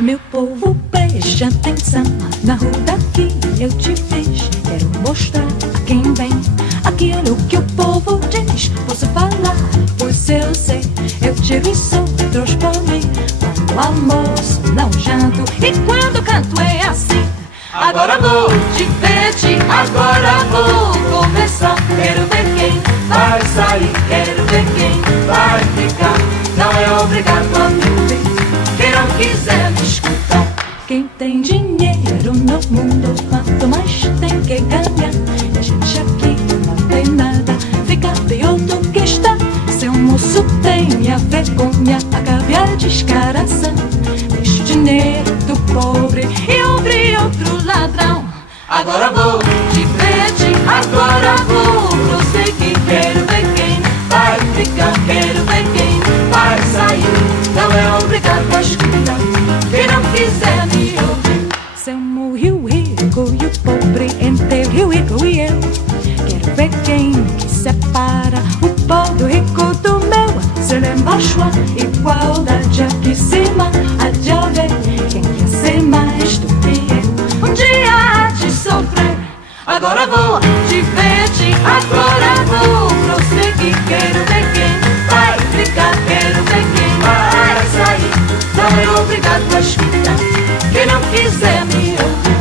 Meu povo, preste atenção. Na ruda que eu te fiz, quero mostrar a quem vem aquilo que o povo diz. Posso falar, pois eu sei. Eu te vi só, trouxe pra mim. Quando almoço, não janto. E quando canto é assim. Agora vou divertir, agora vou conversar. Quero ver quem vai sair, quero ver quem vai ficar. Não é obrigado a me ouvir, quem não quiser me escutar. Quem tem dinheiro no mundo, quanto mais tem que ganhar. E a gente aqui não tem nada, fica pior do que está. Seu moço tem a vergonha, acabe a descaração. Deixa o dinheiro do pobre e ouvir outro ladrão. Agora vou divertir, agora vou prosseguir. Quero ver quem vai ficar, quero ver quem vai sair. Não é obrigado a escutar, quem não quiser me ouvir. Somos Rio Rico e o pobre entre Rio Rico e eu. Quero ver quem que separa o pobre rico do meu. Se embaixo a igualdade aqui em cima, há de haver quem quer ser mais do que eu. Um dia há de sofrer. Agora vou divertir, agora vou prosseguir. Quero ver quem vai ficar, quero ver quem vai sair. Não é obrigado a escutar, quem não quiser me ouvir.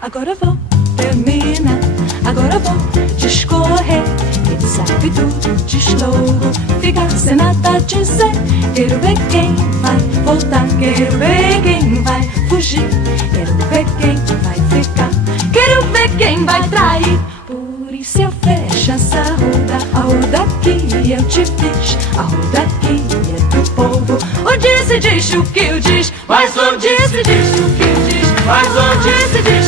Agora vou terminar, agora vou discorrer. Quem sabe tudo diz logo, fica sem nada a dizer. Quero ver quem vai voltar, quero ver quem vai fugir. Quero ver quem vai ficar, quero ver quem vai trair. Por isso eu fecho essa roda, a roda que eu te fiz. A roda que é do povo, onde se diz o que eu diz. Mas onde se diz o que eu diz, mas onde se diz